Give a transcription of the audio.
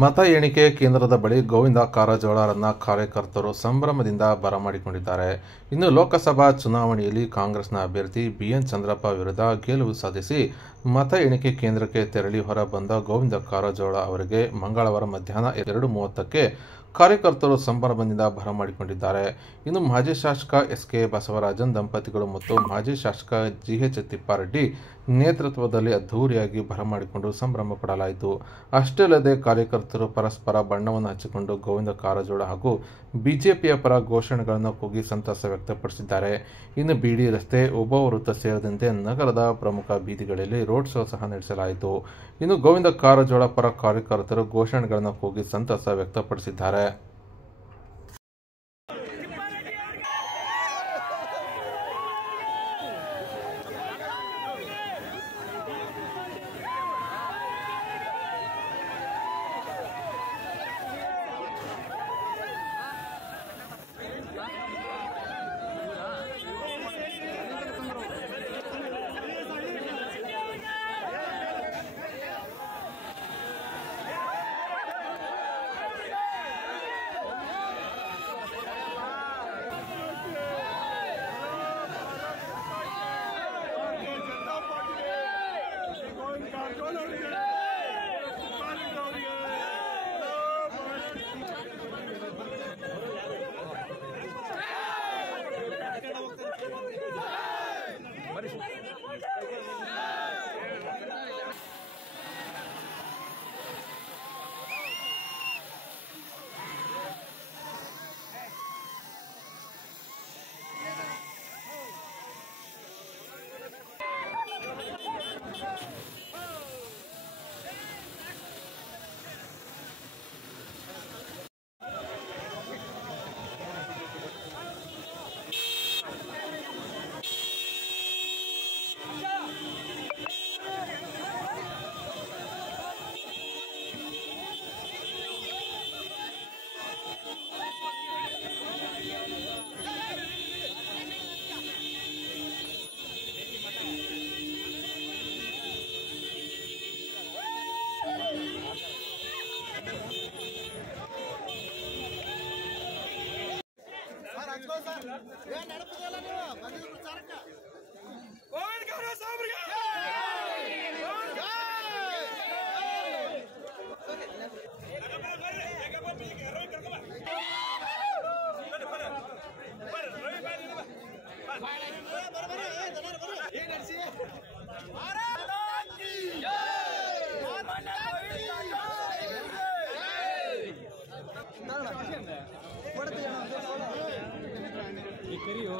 ಮತ ಎಣಿಕೆ ಕೇಂದ್ರದ ಬಳಿ ಗೋವಿಂದ ಕಾರಜೋಳರನ್ನ ಕಾರ್ಯಕರ್ತರು ಸಂಭ್ರಮದಿಂದ ಬರಮಾಡಿಕೊಂಡಿದ್ದಾರೆ. ಇನ್ನು ಲೋಕಸಭಾ ಚುನಾವಣೆಯಲ್ಲಿ ಕಾಂಗ್ರೆಸ್ನ ಅಭ್ಯರ್ಥಿ ಬಿಎನ್ ಚಂದ್ರಪ್ಪ ವಿರುದ್ಧ ಗೆಲುವು ಸಾಧಿಸಿ ಮತ ಎಣಿಕೆ ಕೇಂದ್ರಕ್ಕೆ ತೆರಳಿ ಹೊರ ಬಂದ ಗೋವಿಂದ ಕಾರಜೋಳ ಅವರಿಗೆ ಮಂಗಳವಾರ ಮಧ್ಯಾಹ್ನ 2:30ಕ್ಕೆ ಕಾರ್ಯಕರ್ತರು ಸಂಭ್ರಮದಿಂದ ಬರಮಾಡಿಕೊಂಡಿದ್ದಾರೆ. ಇನ್ನು ಮಾಜಿ ಶಾಸಕ ಎಸ್.ಕೆ. ಬಸವರಾಜನ್ ದಂಪತಿಗಳು ಮತ್ತು ಮಾಜಿ ಶಾಸಕ ಜಿ.ಎಚ್. ತಿಪ್ಪಾರೆಡ್ಡಿ ನೇತೃತ್ವದಲ್ಲಿ ಅದ್ಧೂರಿಯಾಗಿ ಬರಮಾಡಿಕೊಂಡು ಸಂಭ್ರಮ ಪಡಲಾಯಿತು. ಅಷ್ಟೇ ಅಲ್ಲದೆ ಕಾರ್ಯಕರ್ತರು ಪರಸ್ಪರ ಬಣ್ಣವನ್ನು ಹಚ್ಚಿಕೊಂಡು ಗೋವಿಂದ ಕಾರಜೋಳ ಹಾಗೂ ಬಿಜೆಪಿಯ ಪರ ಘೋಷಣೆಗಳನ್ನು ಕೂಗಿ ಸಂತಸ ವ್ಯಕ್ತಪಡಿಸಿದ್ದಾರೆ. ಇನ್ನು ಬಿಡಿ ರಸ್ತೆ, ಓಬವ್ವ ವೃತ್ತ ಸೇರಿದಂತೆ ನಗರದ ಪ್ರಮುಖ ಬೀದಿಗಳಲ್ಲಿ ರೋಡ್ ಶೋ ಸಹ ನಡೆಸಲಾಯಿತು. ಇನ್ನು ಗೋವಿಂದ ಕಾರಜೋಳ ಪರ ಕಾರ್ಯಕರ್ತರು ಘೋಷಣೆಗಳನ್ನು ಕೂಗಿ ಸಂತಸ ವ್ಯಕ್ತಪಡಿಸಿದ್ದಾರೆ. करियो